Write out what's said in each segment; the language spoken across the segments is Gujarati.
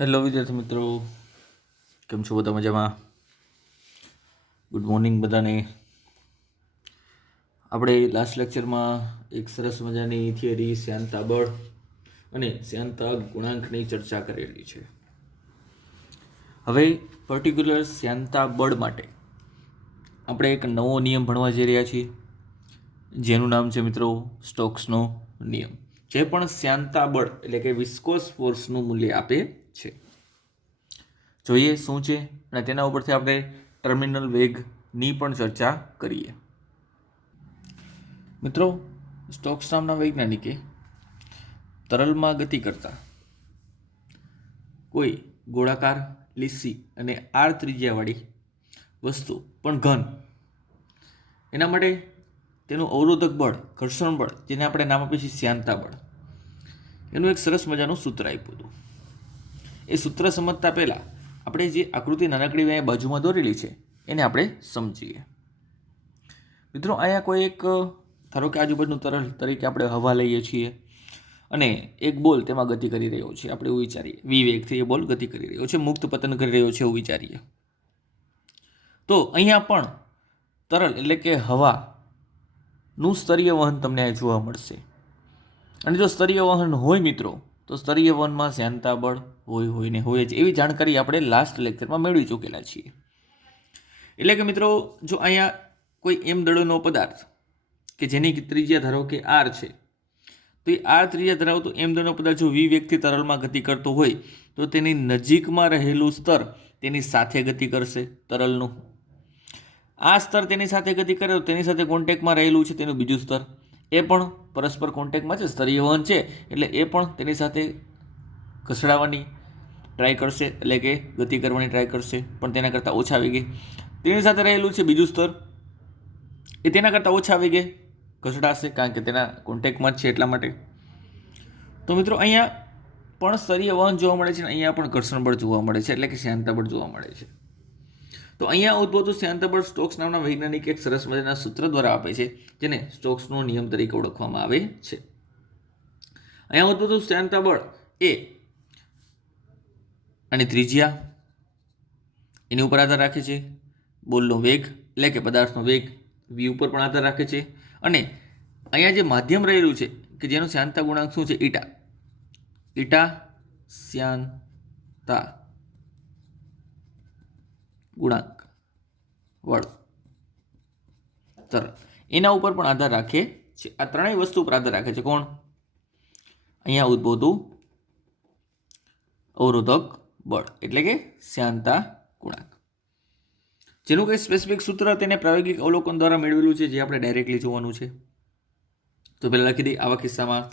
હેલો વિદ્યાર્થી મિત્રો, કેમ છો? બધા મજામાં? ગુડ મોર્નિંગ બધાને. આપણે લાસ્ટ લેક્ચરમાં એક સરસ મજાની થિયરી શ્યાનતા બળ અને શ્યાનતા ગુણાંકની ચર્ચા કરેલી છે. હવે પર્ટિક્યુલર શ્યાનતા બળ માટે આપણે એક નવો નિયમ ભણવા જઈ રહ્યા છીએ, જેનું નામ છે મિત્રો સ્ટોક્સનો નિયમ, જે પણ શ્યાનતા બળ એટલે કે વિસ્કોસ ફોર્સનું મૂલ્ય આપે છે. જોઈએ શું છે અને તેના ઉપરથી આપણે ટર્મિનલ વેગની પણ ચર્ચા કરીએ. મિત્રો, સ્ટોક્સ નામના વૈજ્ઞાનિકે તરલમાં ગતિ કરતા કોઈ ગોળાકાર, લીસી અને આર ત્રિજ્યાવાળી વસ્તુ પણ ઘન, એના માટે તેનું અવરોધક બળ, ઘર્ષણ બળ, જેને આપણે નામ આપીએ છીએ શ્યાનતા બળ, એનું એક સરસ મજાનું સૂત્ર આપ્યું હતું. એ સૂત્ર સમજતા પહેલાં આપણે જે આકૃતિ નાનકડી અહીંયા બાજુમાં દોરેલી છે એને આપણે સમજીએ. મિત્રો, અહીંયા કોઈ એક, ધારો કે આજુબાજુનું તરલ તરીકે આપણે હવા લઈએ છીએ અને એક બોલ તેમાં ગતિ કરી રહ્યો છે. આપણે એવું વિચારીએ, વિવેગથી એ બોલ ગતિ કરી રહ્યો છે, મુક્ત પતન કરી રહ્યો છે એવું વિચારીએ. તો અહીંયા પણ તરલ એટલે કે હવાનું સ્તરીય વહન તમને જોવા મળશે. અને જો સ્તરીય વહન હોય મિત્રો, તો સ્તરીય વહનમાં શ્યાનતા બળ હોય ને હોય જ, એવી જાણકારી આપણે લાસ્ટ લેક્ચરમાં મેળવી ચૂકેલા છીએ. એટલે કે મિત્રો, જો અહીંયા કોઈ એમ દળોનો પદાર્થ કે જેની ત્રિજ્યા ધારો કે આર છે, તો એ આર ત્રિજ્યા ધરાવતો એમ દળનો પદાર્થ જો વિવેગથી તરલમાં ગતિ કરતો હોય તો તેની નજીકમાં રહેલું સ્તર તેની સાથે ગતિ કરશે તરલનું. આ સ્તર તેની સાથે ગતિ કરે તો તેની સાથે કોન્ટેક્ટમાં રહેલું છે તેનું બીજું સ્તર, એ પણ પરસ્પર કોન્ટેક્ટમાં છે, સ્તરીય વહન છે, એટલે એ પણ તેની સાથે ઘસડાવવાની ટ્રાય કરશે, એટલે કે ગતિ કરવાની ટ્રાય કરશે, પણ તેના કરતાં ઓછા વેગે. તેની સાથે રહેલું છે બીજું સ્તર, એ તેના કરતાં ઓછા વેગે ઘસડાશે, કારણ કે તેના કોન્ટેક્ટમાં જ છે એટલા માટે. તો મિત્રો, અહીંયા પણ સ્તરીય વહન જોવા મળે છે અને અહીંયા પણ ઘર્ષણ બળ જોવા મળે છે, એટલે કે શ્યાનતા બળ જોવા મળે છે. તો અહીંયા ઉદ્ભવતું શ્યાનતા બળ સ્ટોક્સ નામના વૈજ્ઞાનિક એક સરસ મજાના સૂત્ર દ્વારા આપે છે, જેને સ્ટોક્સનો નિયમ તરીકે ઓળખવામાં આવે છે. અહીંયા ઉદ્ભવતું શ્યાનતા બળ એ અને ત્રિજ્યા એની ઉપર આધાર રાખે છે, બોલનો વેગ એટલે કે પદાર્થનો વેગ વી ઉપર પણ આધાર રાખે છે, અને અહીંયા જે માધ્યમ રહેલું છે કે જેનો શ્યાનતા ગુણાંક શું છે, ઈટા, ઈટા શ્યાનતા ગુણાંક વળ તરલ, એના ઉપર પણ આધાર રાખે છે. આ ત્રણેય વસ્તુ ઉપર આધાર રાખે છે. કોણ? અહીંયા ઉદ્ભવતું અવરોધક બળ એટલે કે શ્યાનતા ગુણાંક, જેનું કંઈ સ્પેસિફિક સૂત્ર તેને પ્રાયોગિક અવલોકન દ્વારા મેળવેલું છે, જે આપણે ડાયરેક્ટલી જોવાનું છે. તો પહેલાં લખી દઈએ. આવા કિસ્સામાં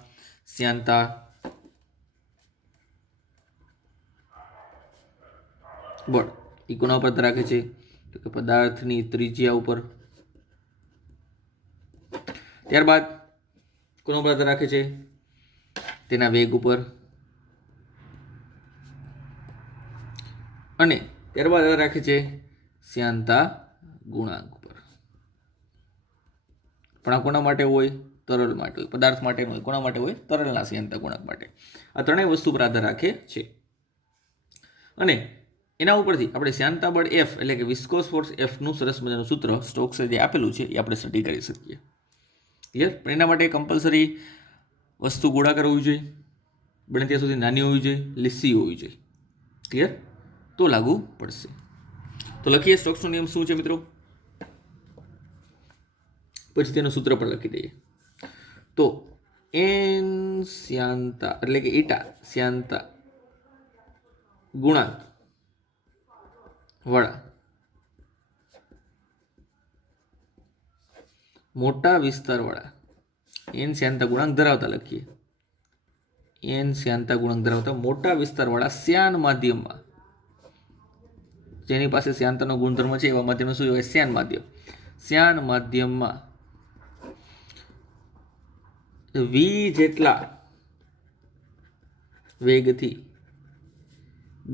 શ્યાનતા બળ એ કોના ઉપર રાખે છે? તો કે પદાર્થની ત્રિજ્યા ઉપર. ત્યારબાદ કોના ઉપર આધાર રાખે છે? તેના વેગ ઉપર. અને ત્યારબાદ આધાર રાખે છે શ્યાનતા ગુણાંક ઉપર. પણ આ કોના માટે હોય? તરલ માટે હોય, પદાર્થ માટે હોય. કોના માટે હોય? તરલના શ્યાનતા ગુણાંક માટે. આ ત્રણેય વસ્તુ પર આધાર રાખે છે. અને એના ઉપરથી આપણે શ્યાનતા બળ એફ એટલે કે વિસ્કોસ ફોર્સ એફનું સરસ મજાનું સૂત્ર સ્ટોક્સે જે આપેલું છે એ આપણે સ્ટડી કરી શકીએ. ક્લિયર? પણ એના માટે કમ્પલસરી વસ્તુ ગોળાકાર હોવી જોઈએ, બને ત્યાં સુધી નાની હોવી જોઈએ, લીસી હોવી જોઈએ. ક્લિયર? તો લાગુ પડશે. તો લખીએ સ્ટોક્સનો નિયમ શું છે મિત્રો, પછી તેનું સૂત્ર પણ લખી દઈએ. તો એન શ્યાનતા એટલે કે ઈટા શ્યાનતા ગુણાંક વડા મોટા વિસ્તારવાળા એન શ્યાનતા ગુણાંક ધરાવતા, લખીએ એન શ્યાનતા ગુણાંક ધરાવતા મોટા વિસ્તારવાળા શ્યાન માધ્યમમાં, જેની પાસે શ્યાનતાનો ગુણધર્મ છે એવા માધ્યમ શું કહેવાય? શ્યાન માધ્યમ. શ્યાન માધ્યમમાં વી જેટલા વેગથી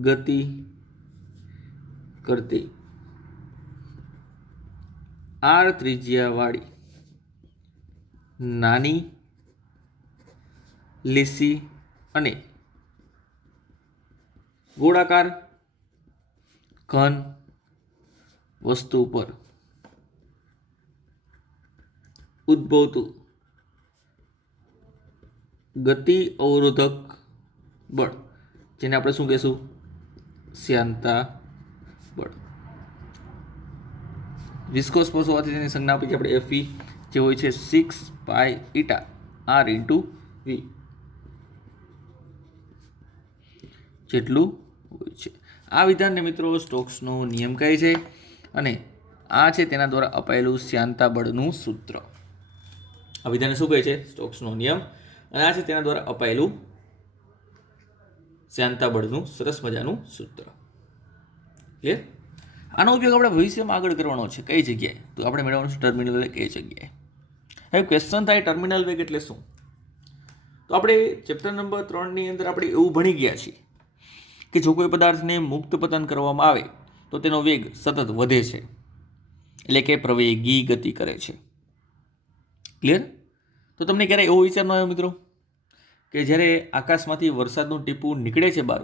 ગતિ કરતી આર ત્રિજ્યાવાળી નાની, લીસી અને ગોળાકાર ઘન વસ્તુ પર ઉદ્ભવતું ગતિ અવરોધક બળ, જેને આપણે શું કહેશું? શ્યાનતા બળ. વિસ્કોસ ફોર્સ હોવાથી તેની સંજ્ઞા આપી છે આપણે Fe, જે હોય છે 6 પાઈ ઇટા R ઇન્ટુ V જેટલું હોય છે. આ વિધાનને મિત્રો સ્ટોક્સનો નિયમ કહે છે અને આ છે તેના દ્વારા અપાયેલું શ્યાનતા બળનું સૂત્ર. આ વિધાનને શું કહે છે? સ્ટોક્સનો નિયમ. અને આ છે તેના દ્વારા અપાયેલું શ્યાનતા બળનું સરસ મજાનું સૂત્ર. ક્લિયર? આનો ઉપયોગ આપણે ભવિષ્યમાં આગળ કરવાનો છે. કઈ જગ્યાએ? તો આપણે મેળવવાનું છે ટર્મિનલ વેગ. કઈ જગ્યાએ? હવે ક્વેશ્ચન થાય ટર્મિનલ વેગ એટલે શું? તો આપણે ચેપ્ટર નંબર 3ની અંદર આપણે એવું ભણી ગયા છીએ કે જો કોઈ પદાર્થને મુક્ત પતન કરવામાં આવે તો તેનો વેગ સતત વધે છે, એટલે કે પ્રવેગી ગતિ કરે છે. ક્લિયર? તો તમને ક્યારે એવો વિચાર ન આવ્યો મિત્રો કે જ્યારે આકાશમાંથી વરસાદનું ટીપું નીકળે છે બહાર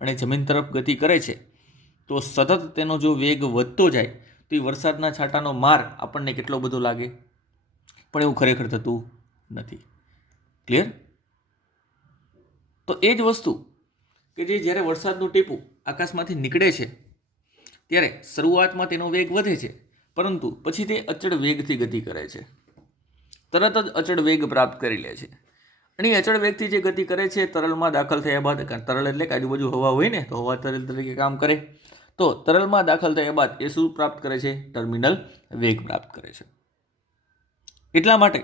અને જમીન તરફ ગતિ કરે છે તો સતત તેનો જો વેગ વધતો જાય તો એ વરસાદના છાંટાનો માર આપણને કેટલો બધો લાગે? પણ એવું ખરેખર થતું નથી. ક્લિયર? તો એ જ વસ્તુ કે જે જ્યારે વરસાદનું ટીપું આકાશમાંથી નીકળે છે ત્યારે શરૂઆતમાં તેનો વેગ વધે છે, પરંતુ પછી તે અચળ વેગથી ગતિ કરે છે, તરત જ અચળ વેગ પ્રાપ્ત કરી લે છે. અને એ અચળ વેગથી જે ગતિ કરે છે તરલમાં દાખલ થયા બાદ, તરલ એટલે કે આજુબાજુ હવા હોય ને, તો હવા તરલ તરીકે કામ કરે, તો તરલમાં દાખલ થયા બાદ એ શું પ્રાપ્ત કરે છે? ટર્મિનલ વેગ પ્રાપ્ત કરે છે. એટલા માટે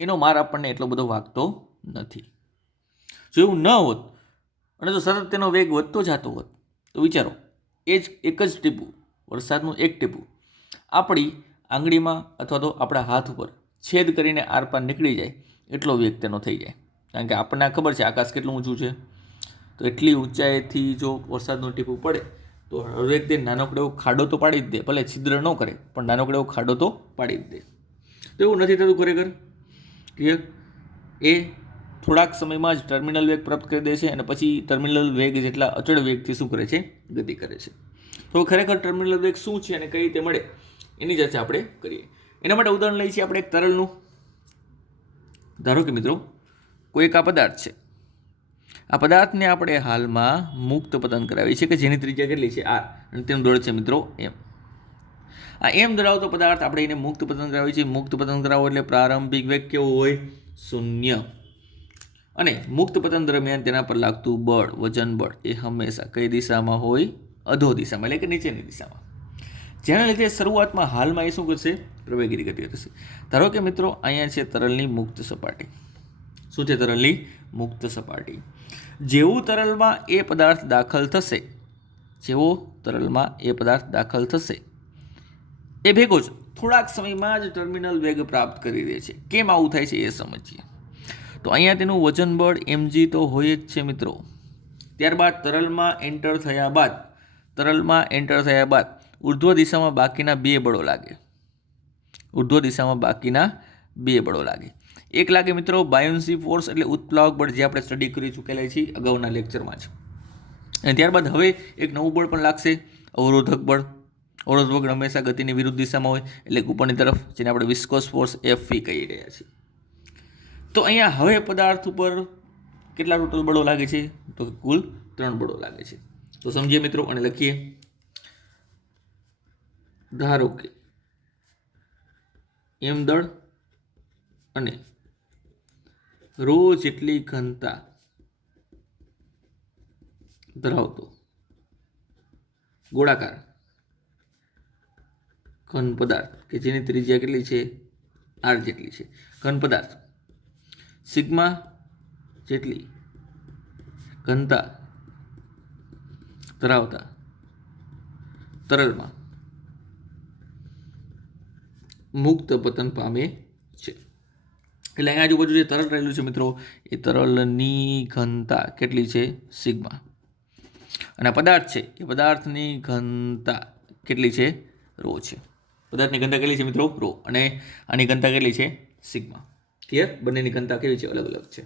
એનો માર આપણને એટલો બધો વાગતો નથી. જો એવું ન હોત અને જો સતત તેનો વેગ વધતો જતો હોત તો વિચારો, એક જ ટીપું, વરસાદનું એક ટીપું આપણી આંગળીમાં અથવા તો આપણા હાથ ઉપર છેદ કરીને આરપાર નીકળી જાય એટલો વેગ તેનો થઈ જાય. કારણ કે આપણને ખબર છે આકાશ કેટલું ઊંચું છે, તો એટલી ઊંચાઈથી જો વરસાદનું ટીપું પડે તો હરેક દે નાનકડો એવો ખાડો તો પાડી જ દે, ભલે છિદ્ર ન કરે પણ નાનકડો એવો ખાડો તો પાડી જ દે. તો એવું નથી થતું ખરેખર. ક્લિયર? એ થોડાક સમયમાં જ ટર્મિનલ વેગ પ્રાપ્ત કરી દે છે અને પછી ટર્મિનલ વેગ જેટલા અચળ વેગથી શું કરે છે? ગતિ કરે છે. તો ખરેખર ટર્મિનલ વેગ શું છે અને કઈ રીતે મળે એની ચર્ચા આપણે કરીએ. એના માટે ઉદાહરણ લઈએ છીએ આપણે એક તરલનું. ધારો કે મિત્રો કોઈ એક આ પદાર્થ છે, આ પદાર્થને આપણે હાલમાં મુક્ત પતન કરાવી છે કે જેની ત્રિજ્યા કેટલી છે? R, અને તેનું દળ છે મિત્રો M. આ M ધરાવતો પદાર્થ આપણે એને મુક્ત પતન કરાવી છે. મુક્ત પતન કરાવો એટલે પ્રારંભિક વેગ કેવો હોય? 0. અને મુક્ત પતન દરમિયાન તેના પર લાગતું બળ, વજન બળ એ હંમેશા કઈ દિશામાં હોય? અધો દિશામાં, એટલે કે નીચેની દિશામાં. જેના લીધે શરૂઆતમાં હાલમાં એ શું કરશે? પ્રવેગી ગતિ કરશે. ધારો કે મિત્રો અહીંયા છે તરલની મુક્ત સપાટી. શું છે? તરલની મુક્ત સપાટી. જેવું તરલમાં એ પદાર્થ દાખલ થશે, એ ભેગો જ થોડાક સમયમાં જ ટર્મિનલ વેગ પ્રાપ્ત કરી દે છે. કેમ આવું થાય છે એ સમજીએ. તો અહીંયા તેનું વજન બળ mg તો હોય જ છે મિત્રો. ત્યારબાદ તરલમાં એન્ટર થયા બાદ ઉર્ધ્વ દિશામાં બાકીના બે બળો લાગે. એક લાગે મિત્રો બાયોન્સી ફોર્સ એટલે ઉત્પ્લાવક બળ, જે આપણે સ્ટડી કરી ચૂકેલા છીએ અગાઉના લેક્ચરમાં જ. અને ત્યારબાદ હવે એક નવું બળ પણ લાગશે, અવરોધક બળ. અવરોધક બળ હંમેશા ગતિની વિરુદ્ધ દિશામાં હોય, એટલે ઉપરની તરફ, જેને આપણે વિસ્કોસ ફોર્સ Fe કહી રહ્યા છીએ. તો અહીંયા હવે પદાર્થ ઉપર કેટલા ટોટલ બળો લાગે છે? તો કુલ 3 બળો લાગે છે. તો સમજીએ મિત્રો અને લખીએ. ધારો કે M દળ અને ρ જેટલી ઘનતા ધરાવતો ગોળાકાર ઘન પદાર્થ કે જેની ત્રિજ્યા કેટલી છે? R જેટલી છે. ઘન પદાર્થ સિગ્મા જેટલી ઘનતા ધરાવતા તરલમાં મુક્ત પતન પામે છે. એટલે અહીંયા આજુબાજુ જે તરલ રહેલું છે મિત્રો, એ તરલની ઘનતા કેટલી છે? સિગ્મા. અને પદાર્થ છે, એ પદાર્થની ઘનતા કેટલી છે? ρ છે. પદાર્થની ઘનતા કેટલી છે મિત્રો? ρ. અને આની ઘનતા કેટલી છે? સિગ્મા. ક્લિયર? બંનેની ઘનતા કેવી છે? અલગ અલગ છે.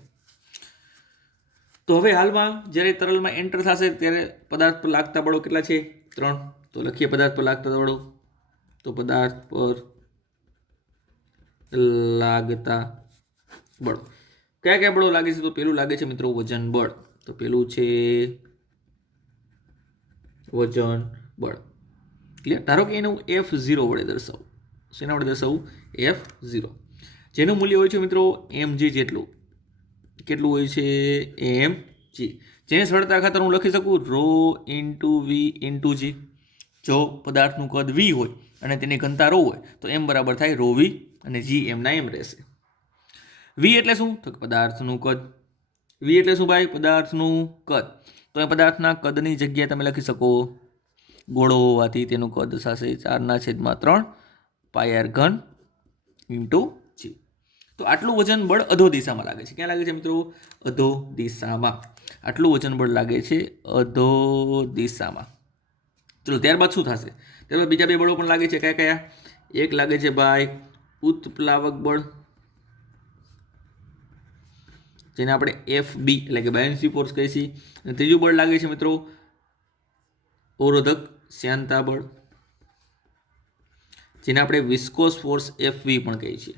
તો હવે હાલમાં જ્યારે તરલમાં એન્ટર થશે ત્યારે પદાર્થ પર લાગતા બળો કેટલા છે? 3. તો લખીએ પદાર્થ પર લાગતા બળો. તો પદાર્થ પર લાગતા બળો કયા કયા બળો લાગે છે? તો પેલું લાગે છે મિત્રો વજન બળ. તો પેલું છે વજન બળ. ક્લિયર? ધારો કે એનું F0 વડે દર્શાવું. શેના વડે દર્શાવું? F0, જેનું મૂલ્ય હોય છે મિત્રો mg જેટલું. કેટલું હોય છે? mg. જેને સરળતા ખાતર હું લખી શકું ρ × v × g. જો પદાર્થનું કદ v હોય અને તેની ઘનતા ρ હોય તો m બરાબર થાય ρv અને g એમના એમ રહેશે. v એટલે શું? તો પદાર્થનું કદ. v એટલે શું ભાઈ? પદાર્થનું કદ. તો એ પદાર્થના કદની જગ્યાએ તમે લખી શકો ગોળો હોવાથી તેનું કદ થશે 4/3 πr3 × g. તો આટલું વજન બળ અધો દિશામાં લાગે છે. ક્યાં લાગે છે મિત્રો? અધો દિશામાં. આટલું વજન બળ લાગે છે અધો દિશામાં. ચલો ત્યારબાદ શું થશે? ત્યારબાદ બીજા બે બળો પણ લાગે છે. કયા કયા? એક લાગે છે ભાઈ ઉત્પ્લાવક બળ, જેને આપણે FB એટલે કે બાયન્સી ફોર્સ કહીએ છીએ. અને ત્રીજું બળ લાગે છે મિત્રો અવરોધક શ્યાનતા બળ, જેને આપણે વિસ્કોસ ફોર્સ FV પણ કહીએ છીએ.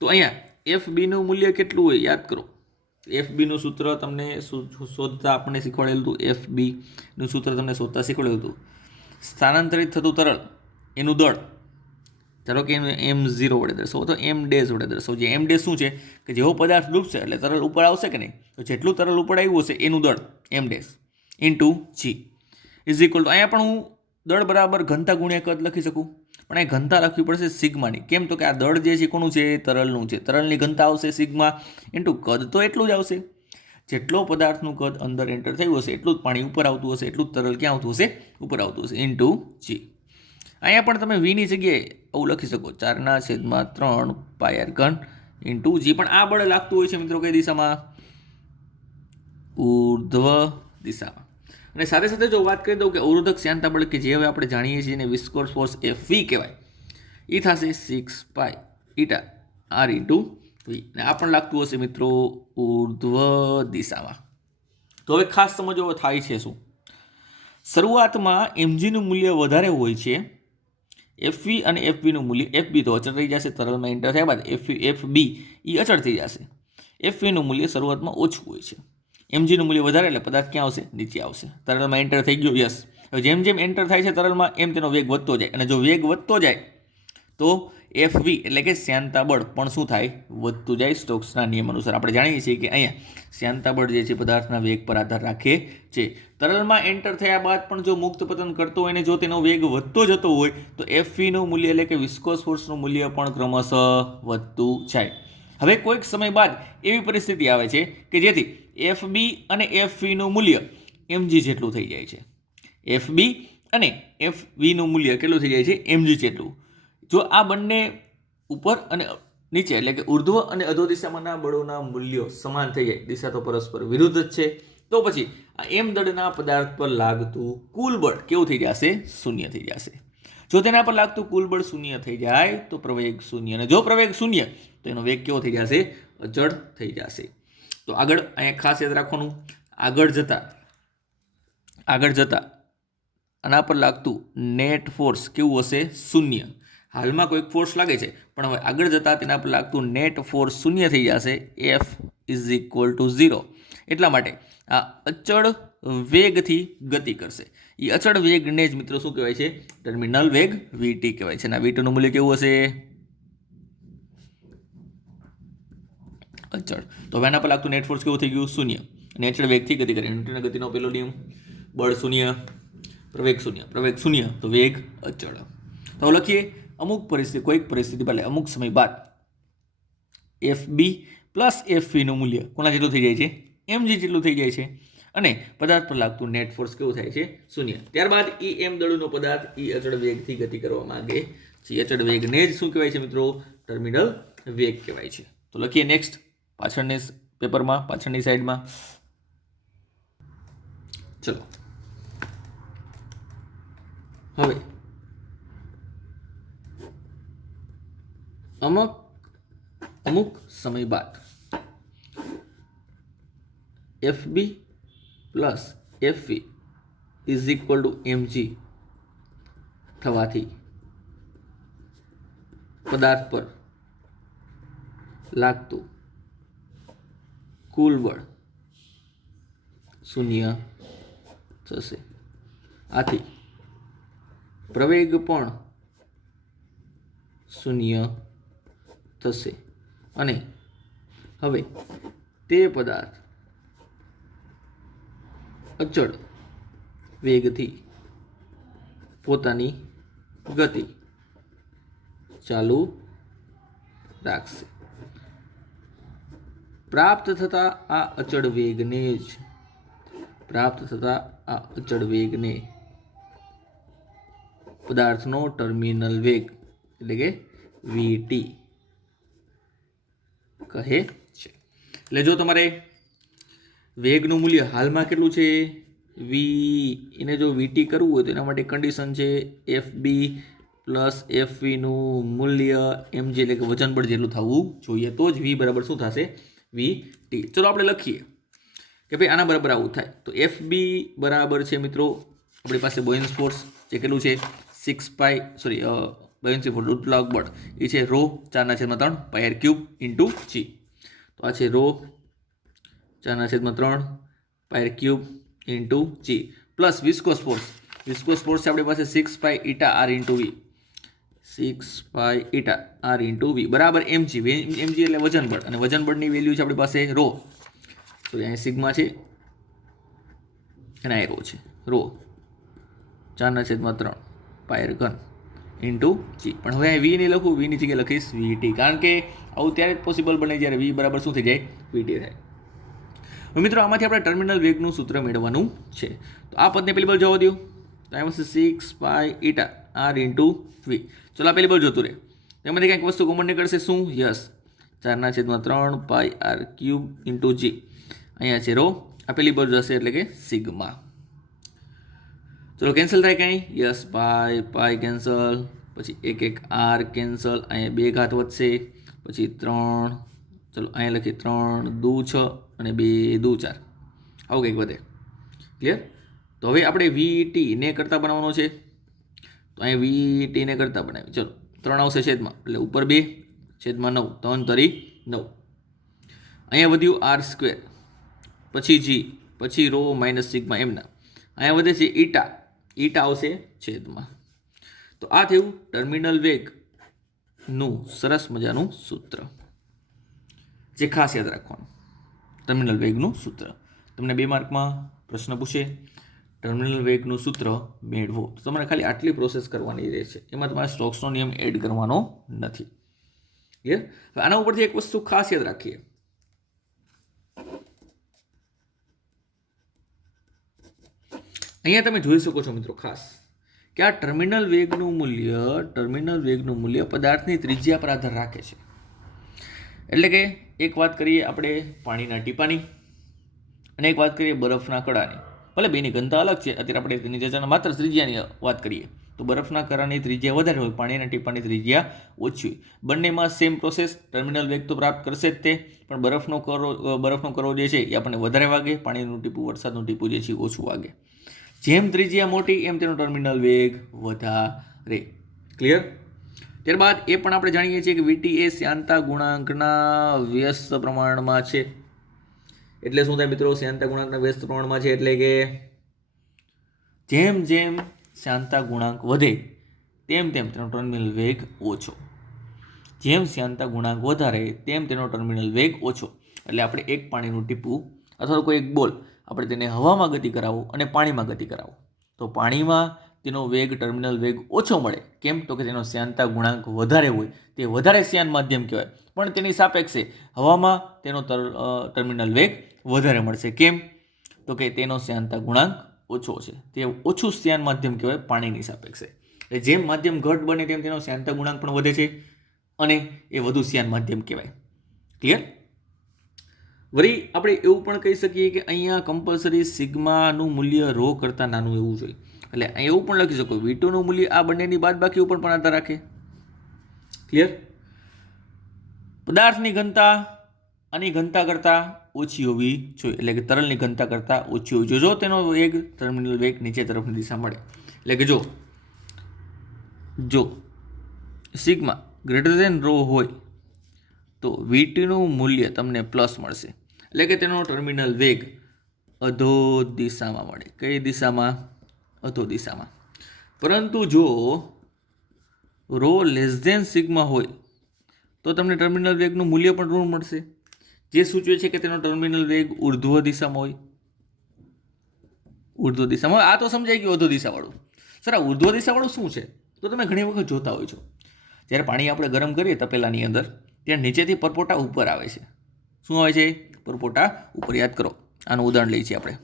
તો અહીંયા FB નું મૂલ્ય કેટલું હોય યાદ કરો. FB નું સૂત્ર તમને શોધતા આપણને શીખવાડેલું હતું. FB નું સૂત્ર તમને શોધતા શીખવાડેલું હતું. સ્થાનાંતરિત થતું તરલ એનું દળ, ધારો કે એનું m0 વડે દર્શાવો તો m ડેશ વડે દર્શાવો. જે m ડેશ શું છે કે જેવો પદાર્થ ડૂબશે એટલે તરલ ઉપર આવશે કે નહીં, તો જેટલું તરલ ઉપર આવ્યું હશે એનું દળ m dash into g is equal to, અહીંયા પણ હું દળ બરાબર ઘનતા ગુણ્યા કદ લખી શકું, પણ અહીં ઘનતા લખવી પડશે સિગ્માની. કેમ? તો કે આ દળ જે છે કોનું છે? તરલનું છે. તરલની ઘનતા આવશે સિગ્મા ઇન્ટુ કદ તો એટલું જ આવશે. જેટલો પદાર્થનું કદ અંદર એન્ટર થયું હશે એટલું જ પાણી ઉપર આવતું હશે, એટલું જ તરલ ક્યાં આવતું હશે? ઉપર આવતું હશે ઇન્ટુ g. અહીંયા પણ તમે વીની જગ્યાએ આવું લખી શકો 4/3 πr3 ઇન્ટુ g. પણ આ બળ લાગતું હોય છે મિત્રો કઈ દિશામાં? ઉર્ધ્વ દિશામાં. અને સાથે સાથે જો વાત કરી દઉં કે અવરોધક શ્યાનતા બળ કે જે હવે આપણે જાણીએ છીએ એને વિસ્કોસ ફોર્સ FV કહેવાય, એ થશે 6π r ઇન્ટુ v. અને આ પણ લાગતું હશે મિત્રો ઉર્ધ્વ દિશામાં. તો હવે ખાસ સમજો થાય છે શું? શરૂઆતમાં mgનું મૂલ્ય વધારે હોય છે. FV અને FBનું મૂલ્ય, FB તો અચળ રહી જશે, તરલમાં એન્ટર થયા બાદ FB એ અચળ થઈ જશે. FVનું મૂલ્ય શરૂઆતમાં ઓછું હોય છે. mgનું મૂલ્ય વધારે એટલે પદાર્થ ક્યાં આવશે? નીચે આવશે. તરલમાં એન્ટર થઈ ગયો, યસ. હવે જેમ જેમ એન્ટર થાય છે તરલમાં એમ તેનો વેગ વધતો જાય, અને જો વેગ વધતો જાય તો FV એટલે કે શ્યાનતા બળ પણ શું થાય? વધતું જાય. સ્ટોક્સના નિયમ અનુસાર આપણે જાણીએ છીએ કે અહીંયા શ્યાનતા બળ જે છે પદાર્થના વેગ પર આધાર રાખે છે. તરલમાં એન્ટર થયા બાદ પણ જો મુક્ત પતન કરતો હોય અને જો તેનો વેગ વધતો જતો હોય તો FVનું મૂલ્ય એટલે કે વિસ્કોસ ફોર્સનું મૂલ્ય પણ ક્રમશઃ વધતું જાય. હવે કોઈક સમય બાદ એવી પરિસ્થિતિ આવે છે કે જેથી FB અને FVનું મૂલ્ય mg જેટલું થઈ જાય છે. FB અને FVનું મૂલ્ય કેટલું થઈ જાય છે? mg જેટલું. જો આ બંને ઉપર અને નીચે એટલે કે ઉર્ધ્વ અને અધો દિશામાંના બળોના મૂલ્યો સમાન થઈ જાય, દિશા તો પરસ્પર વિરુદ્ધ જ છે, તો પછી આ m દળના પદાર્થ પર લાગતું કુલ બળ કેવું થઈ જશે? શૂન્ય થઈ જશે. જો તેના પર લાગતું કુલ બળ શૂન્ય થઈ જાય તો પ્રવેગ શૂન્ય, અને જો પ્રવેગ શૂન્ય તો એનો વેગ કેવો થઈ જશે? અચળ થઈ જશે. તો આગળ અહીંયા ખાસ યાદ રાખવાનું, આગળ જતા આના પર લાગતું નેટ ફોર્સ કેવું હશે? શૂન્ય. હાલમાં કોઈક ફોર્સ લાગે છે પણ હવે આગળ જતાં તેના પર લાગતું નેટ ફોર્સ શૂન્ય થઈ જશે. F is equal to 0. એટલા માટે આ અચળ વેગથી ગતિ કરશે. એ અચળ વેગને જ મિત્રો શું કહેવાય છે? ટર્મિનલ વેગ VT કહેવાય છે. અને VT નું મૂલ્ય કેવું હશે? અચળ. તો હવે આના પર લાગતું નેટ ફોર્સ કેવું થઈ ગયું? શૂન્ય. અને અચળ વેગથી ગતિ કરે. ન્યૂટનના ગતિનો પહેલો નિયમ, બળ શૂન્ય, પ્રવેગ શૂન્ય, તો વેગ અચળ. તો લખીએ અમુક પરિસ્થિતિ, કોઈક પરિસ્થિતિ એટલે અમુક સમય બાદ FB પ્લસ FVનું મૂલ્ય કોના જેટલું થઈ જાય છે? mg જેટલું થઈ જાય છે. અને પદાર્થ પર લાગતું નેટ ફોર્સ કેવું થાય છે? શૂન્ય. ત્યારબાદ m દળનો પદાર્થ અચળ વેગથી ગતિ કરવા માંગે છે. અચળ વેગને જ શું કહેવાય છે મિત્રો? ટર્મિનલ વેગ કહેવાય છે. તો લખીએ નેક્સ્ટ પાછળની પેપરમાં, પાછળની સાઈડમાં. ચલો હવે અમુક સમય બાદ FB plus FV is equal to mg થવાથી પદાર્થ પર લાગતું કુલ બળ શૂન્ય થશે. આથી પ્રવેગ પણ શૂન્ય થશે અને હવે તે પદાર્થ અચળ વેગથી પોતાની ગતિ ચાલુ રાખશે. પ્રાપ્ત થતા આ અચળ વેગને પદાર્થનો ટર્મિનલ વેગ એટલે કે VT કહે છે. એટલે જો તમારે વેગનું મૂલ્ય હાલમાં કેટલું છે v, એને જો VT કરવું હોય તો એના માટે કન્ડિશન છે FB પ્લસ FV નું મૂલ્ય mg એટલે કે વજન બળ જેટલું થવું જોઈએ, તો જ v બરાબર શું થશે VT. ચલો આપણે લખીએ કે ભાઈ આના બરાબર આવું થાય તો FB બરાબર છે મિત્રો આપણી પાસે બોયન્સ ફોર્સ જે કેટલું છે 6 પાઈ બોયન્સી ફોર્સ ઉત્પ્લાવક બળ એ છે ρ 4/3 πr³ ઇન્ટુ g. તો આ છે ρ 4/3 πr³ into g plus viscous force છે આપણી પાસે 6 પાઈ ઈટા r ઇન્ટુ v 6 પાઈ ઈટા r ઇન્ટુ v બરાબર mg એટલે વજન બળ અને વજન બળની વેલ્યુ છે આપણી પાસે ρ, તો અહીંયા સિગ્મા છે અને આ ρ છે, ρ 4/3 πr³ ઇન્ટુ g. પણ હવે અહીં v નહીં લખું, v ની જગ્યાએ લખીશ VT, કારણ કે આવું ત્યારે જ પોસિબલ બને જ્યારે v બરાબર શું થઈ જાય VT થાય. હવે મિત્રો આમાંથી આપણે ટર્મિનલ વેગનું સૂત્ર મેળવવાનું છે. તો આ પદને પેલી બાજુ જવા દો, તો અહીંયા 6 પાઈ ઈટા r ઇન્ટુ v. ચલો આ પેલી બાજુ જતું રહે, તેમાંથી કંઈક વસ્તુ કોમન નીકળશે, શું? યસ 4/3 પાઈ r³ ઇન્ટુ g. અહીંયા છે ρ, આ પેલી બાજુ જશે એટલે કે સિગ્મા. ચલો કેન્સલ થાય કાંઈ? યસ પાઈ કેન્સલ, પછી એક r કેન્સલ, અહીંયા 2 ઘાત વધશે, પછી 3, ચલો અહીંયા લખીએ 3 દુ 6 અને 2 દુ 4, આવું કંઈક વધે. ક્લિયર? તો હવે આપણે VT ને કરતા બનાવવાનો છે, તો અહીંયા VT ને કરતા બનાવી. ચલો 3 આવશે છેદમાં એટલે ઉપર 2 છેદમાં 9, 3 તરી 9. અહીંયા વધ્યું r², પછી g, પછી ρ માઇનસ સિગ્મા એમના. અહીંયા વધે છે ઈટા આવશે છેદમાં. તો આ થયું ટર્મિનલ વેગનું સરસ મજાનું સૂત્ર, જે ખાસ યાદ રાખવાનું. ટર્મિનલ વેગનું સૂત્ર તમને 2 માર્કમાં પ્રશ્ન પૂછે, ટર્મિનલ વેગનું સૂત્ર મેળવો, તો તમારે ખાલી આટલી પ્રોસેસ કરવાની રહેશે, એમાં તમારે સ્ટોક્સનો નિયમ એડ કરવાનો નથી. ક્લિયર? હવે આના ઉપરથી એક વસ્તુ ખાસ યાદ રાખીએ, અહીંયા તમે જોઈ શકો છો મિત્રો ખાસ કે આ ટર્મિનલ વેગનું મૂલ્ય પદાર્થની ત્રિજ્યા પર આધાર રાખે છે. એટલે કે એક વાત કરીએ આપણે પાણીના ટીપાની અને એક વાત કરીએ બરફના કડાની. ભલે બેની ઘનતા અલગ છે, અત્યારે આપણે તેની ચર્ચાના માત્ર ત્રિજ્યાની વાત કરીએ તો બરફના કડાની ત્રિજ્યા વધારે હોય, પાણીના ટીપાની ત્રિજ્યા ઓછી હોય. બંનેમાં સેમ પ્રોસેસ, ટર્મિનલ વેગ તો પ્રાપ્ત કરશે જ તે, પણ બરફનો કરો જે છે એ આપણને વધારે વાગે, પાણીનું ટીપું વરસાદનું ટીપું જે છે ઓછું વાગે. જેમ ત્રિજ્યા મોટી એમ તેનો ટર્મિનલ વેગ વધારે. ક્લિયર? ત્યારબાદ એ પણ આપણે જાણીએ છીએ કે VT એ શ્યાનતા ગુણાંકના વ્યસ્ત પ્રમાણમાં છે. એટલે શું થાય મિત્રો? શ્યાનતા ગુણાંકના વ્યસ્ત પ્રમાણમાં છે એટલે કે જેમ શ્યાનતા ગુણાંક વધે તેમ તેનો ટર્મિનલ વેગ ઓછો, જેમ શ્યાનતા ગુણાંક વધારે તેમ તેનો ટર્મિનલ વેગ ઓછો. એટલે આપણે એક પાણીનું ટીપું અથવા કોઈ એક બોલ આપણે તેને હવામાં ગતિ કરાવો અને પાણીમાં ગતિ કરાવો, તો પાણીમાં તેનો વેગ ટર્મિનલ વેગ ઓછો મળે. કેમ? તો કે તેનો શ્યાનતા ગુણાંક વધારે હોય, તે વધારે શ્યાન માધ્યમ કહેવાય. પણ તેની સાપેક્ષે હવામાં તેનો ટર્મિનલ વેગ વધારે મળશે. કેમ? તો કે તેનો શ્યાનતા ગુણાંક ઓછો છે, તે ઓછું શ્યાન માધ્યમ કહેવાય પાણીની સાપેક્ષે. એટલે જેમ માધ્યમ ઘટ બને તેમ તેનો શ્યાનતા ગુણાંક પણ વધે છે અને એ વધુ શ્યાન માધ્યમ કહેવાય. ક્લિયર? વળી આપણે એવું પણ કહી શકીએ કે અહીંયા કમ્પલસરી સિગ્માનું મૂલ્ય ρ કરતાં નાનું એવું જોઈએ. એટલે અહીં એવું પણ લખી શકો V2 નું મૂલ્ય આ બંનેની બાદબાકી ઉપર પણ આધાર રાખે. ક્લિયર? પદાર્થની ઘનતા આની ઘનતા કરતાં ઓછી હોવી જોઈએ, એટલે કે તરલની ઘનતા કરતાં ઓછી હોવી જોઈએ. જો તેનો વેગ ટર્મિનલ વેગ નીચે તરફની દિશા મળે, એટલે કે જો સિગ્મા ગ્રેટર દેન રો હોય તો વીટીનું મૂલ્ય તમને પ્લસ મળશે, એટલે કે તેનો ટર્મિનલ વેગ અધો દિશામાં મળે. કઈ દિશામાં? અધો દિશામાં. પરંતુ જો રો લેસ દેન સિગ્મા હોય તો તમને ટર્મિનલ વેગનું મૂલ્ય પણ ઋણ મળશે, જે સૂચવે છે કે તેનો ટર્મિનલ વેગ ઉર્ધ્વ દિશામાં હોય. ઉર્ધ્વ દિશામાં હોય. આ તો સમજાય ગયું અધો દિશાવાળું. સર, આ ઉર્ધ્વ દિશાવાળું શું છે? તો તમે ઘણી વખત જોતા હોય છો, જ્યારે પાણી આપણે ગરમ કરીએ તપેલાની અંદર, ત્યાં નીચેથી પરપોટા ઉપર આવે છે. શું આવે છે? પરપોટા ઉપર. યાદ કરો, આનું ઉદાહરણ લઈએ છીએ આપણે.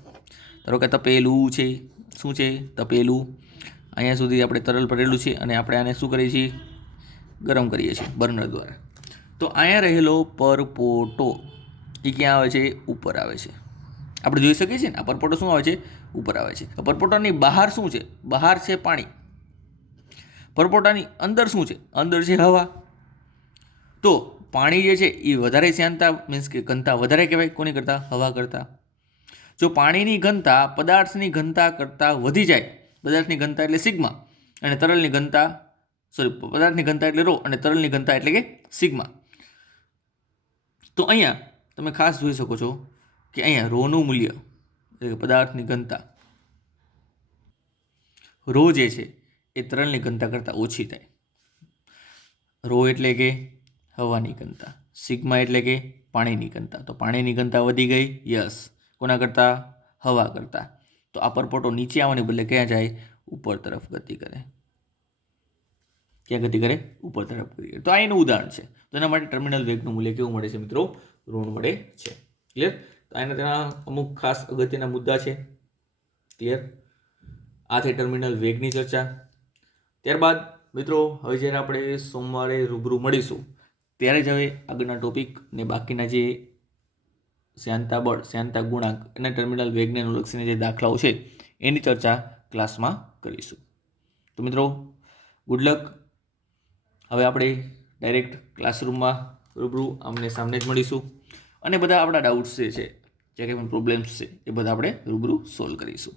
ધારો કે તપેલું છે. શું છે? તપેલું. અહીંયા સુધી આપણે તરલ ભરેલું છે અને આપણે આને શું કરીએ છીએ? ગરમ કરીએ છીએ બર્નર દ્વારા. તો અહીંયા રહેલો પરપોટો એ ક્યાં આવે છે? ઉપર આવે છે. આપણે જોઈ શકીએ છીએ ને, આ પરપોટો શું આવે છે? ઉપર આવે છે. પરપોટાની બહાર શું છે? બહાર છે પાણી. પરપોટાની અંદર શું છે? અંદર છે હવા. તો પાણી જે છે એ વધારે શ્યાનતા મીન્સ કે ઘનતા વધારે કહેવાય કોની કરતાં? હવા કરતાં. જો પાણીની ઘનતા પદાર્થની ઘનતા કરતાં વધી જાય, પદાર્થની ઘનતા એટલે સિગ્મા અને તરલની ઘનતા પદાર્થની ઘનતા એટલે રો અને તરલની ઘનતા એટલે કે સિગ્મા, તો અહીંયા તમે ખાસ જોઈ શકો છો કે અહીંયા રોનું મૂલ્ય એટલે કે પદાર્થની ઘનતા રો જે છે એ તરલની ઘનતા કરતાં ઓછી થાય. રો એટલે કે હવાની ઘનતા, સિગ્મા એટલે કે પાણીની ઘનતા. તો પાણીની ઘનતા વધી ગઈ. યસ. કોના કરતાં? હવા કરતાં. તો આ પરપોટો નીચે આવવાને બદલે ક્યાં જાય? ઉપર તરફ ગતિ કરે. ક્યાં ગતિ કરે? ઉપર તરફ ગતિ કરે. તો આ એનું ઉદાહરણ છે. તો એના માટે ટર્મિનલ વેગનું મૂલ્ય કેવું મળે છે મિત્રો? ઋણ મળે છે. ક્લિયર? તો એના તેના અમુક ખાસ અગત્યના મુદ્દા છે. ક્લિયર? આ થઈ ટર્મિનલ વેગની ચર્ચા. ત્યારબાદ મિત્રો હવે જ્યારે આપણે સોમવારે રૂબરૂ મળીશું ત્યારે જ હવે આગળના ટોપિક ને બાકીના જે શ્યાનતા બળ, શ્યાનતા ગુણાંક અને ટર્મિનલ વેગને અનુલક્ષીને જે દાખલાઓ છે એની ચર્ચા ક્લાસમાં કરીશું. તો મિત્રો ગુડ લક. હવે આપણે ડાયરેક્ટ ક્લાસરૂમમાં રૂબરૂ આમને સામને જ મળીશું અને બધા આપણા ડાઉટ્સ જે છે, જે કંઈ પણ પ્રોબ્લેમ્સ છે એ બધા આપણે રૂબરૂ સોલ્વ કરીશું.